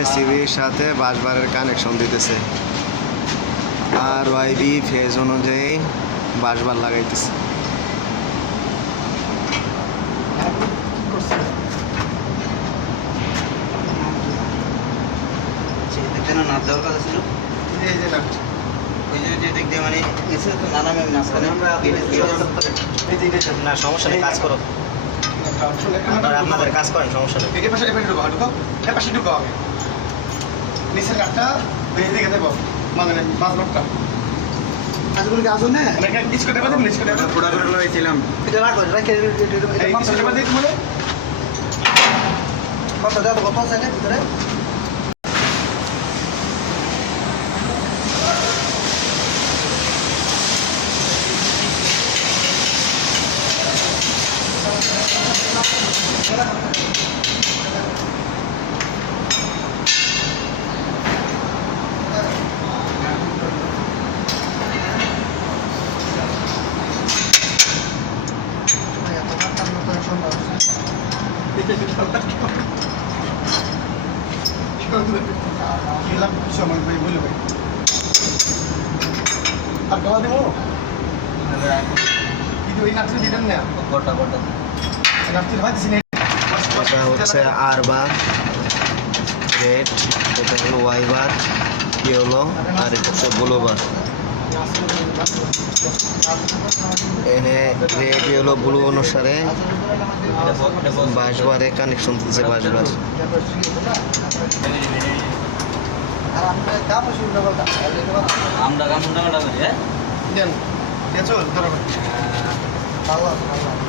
এসিবির সাথে বাসবারের কানেকশন দিতেছে। আর ওয়াইবি ফেজ অনুযায়ী বাসবার লাগাইতেছে। না সমস্যা নেই কাজ করো আপনাদের কাজ করেন সমস্যা নেই এর পাশে এর পাশে ঢুকো ঢুকো এর পাশে ঢুকো আগে নিচের কাঠটা বেশি দিকে দেবো মানে কি আসো না মানে এখানে স্কুল টেপা দেবো করে লইছিলাম এটা রাখো রাখে এই স্কুল টেপা দিয়ে কত দাও কত আছে ভিতরে খেলাম সময় ভাই বলে ভাই আর গাওয়া দেবো কিন্তু ওই নাচটা দিতেন না? গোটা গোটা নাচটা হয় দিছি এটা হচ্ছে আর বার রেড এটা হলো ওয়াই বার হলো আর এটা হচ্ছে ব্লু বার এনে রেড হলো ব্লু অনুসারে বাসবারে কানেকশন দিচ্ছে বাসবার আমরা গান শুনতে হ্যাঁ? দেন চল ধরো। ভালো ভালো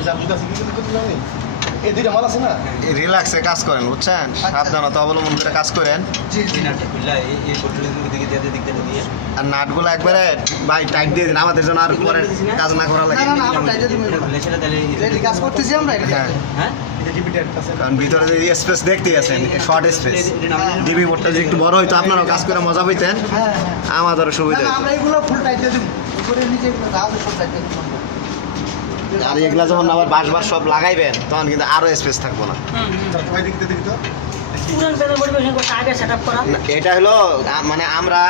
করেন যা বুঝাছি কিন্তু করতে জানি এই দুইটা মাল আছে না? রিল্যাক্সে কাজ করেন বুঝছেন? সাবধানতা অবলম্বন করে কাজ করেন। আর নাটগুলো একবারে ভাই টাইট দিয়ে দিন আমাদের জন্য আর পরে কাজ না করা লাগে। কাজ করতেছি আমরা হ্যাঁ। হ্যাঁ? কারণ ভিতরে যে স্পেস দেখতেই আছেন শর্ট স্পেস ডিবি বোর্ডটা যে একটু বড় হইতো আপনারাও কাজ করে মজা পেতেন হ্যাঁ আমাদেরও সুবিধা না, আর এগুলা যখন আবার বাসবার সব লাগাইবেন তখন কিন্তু আরও স্পেস থাকব না। এটা হলো মানে আমরা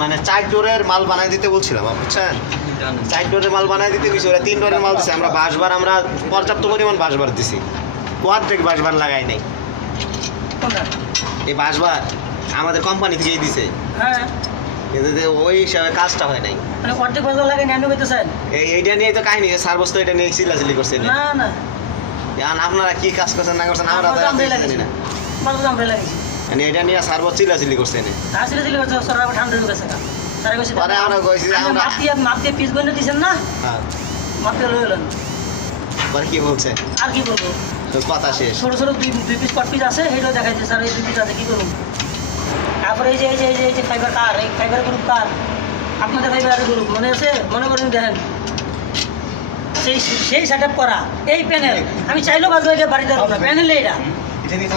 মানে চার ডোরের মাল বানাই দিতে বলছিলাম বুঝছেন? চার ডোরের মাল বানাই দিতে গেছি ওরা তিন ডোরের মাল দিছে আমরা বাসবার আমরা পর্যাপ্ত পরিমাণ বাসবার দিছি। কোয়ার্টেক বাসবার লাগাই নাই। এই বাসবার আমাদের কোম্পানি থেকেই দিছে। হ্যাঁ। কিন্তু ওই হিসাবে কাজটা হয় নাই। মানে অর্ধেক বাজার লাগে ন্যানো করতে এই এইটা নিয়ে তো কাহিনী সার্বস তো এটা নিয়ে চিল্লাচিল্লি করছে না না। এখন আপনারা কি কাজ করছেন না করছেন আমরা জানি না। মানে এটা নিয়ে সার্বস চিল্লাচিল্লি করছে এনে। আসলে দিলে কথা সরাব ঠান্ডা হয়ে গেছে পরে আমরা কইছি আমরা- মাপ দিয়ে পিস বইনে দিছেন না? হ্যাঁ। মাপ লইলেন পরে কি বলছে? আর কি বলব? তো কথা শেষ। ছোট ছোট দুই দুই পিস কট পিস আছে সেটাও দেখাইছে স্যার এই দুই পিস আছে কি করুন তারপরে এই যে এই যে এই যে এই যে ফাইবার কার এই ফাইবার গ্রুপ কার আপনাদের ফাইবার গ্রুপ মনে আছে? মনে করেন দেখেন। সেই সেই সেট আপ করা এই প্যানেল আমি চাইলেও বাজলো এটা বাড়িতে দেবো না। প্যানেল এটা এটা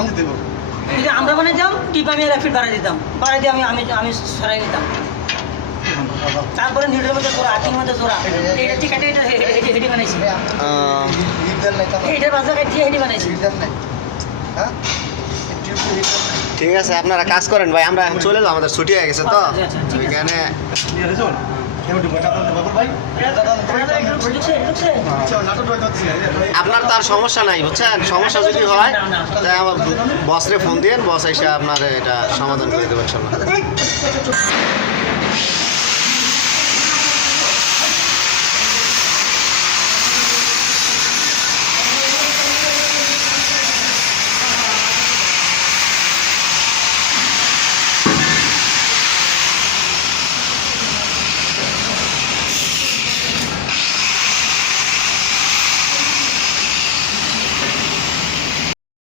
যদি আমরা বানাই দিতাম টিপ আমি এক ফিট বাড়াই দিতাম। বাড়াই দিয়ে আমি আমি আমি সরাই নিতাম। তারপরে নিউটের মধ্যে জোড়া আটির মধ্যে জোড়া। এইটা ঠিক আছে এটা হেডি বানাইছি। এইটার বাজার কাটিয়ে হেডি বানাইছি। হ্যাঁ? ঠিক আছে আপনারা কাজ করেন ভাই আমরা এখন চলে যাব আমাদের ছুটি হয়ে গেছে তো। আচ্ছা, আচ্ছা, ঠিক ওইখানে না আপনার তার সমস্যা নাই বুঝছেন? সমস্যা যদি হয় তাই আমার বসরে ফোন দিয়ে বস এসে আপনার এটা সমাধান করে দেবেন সব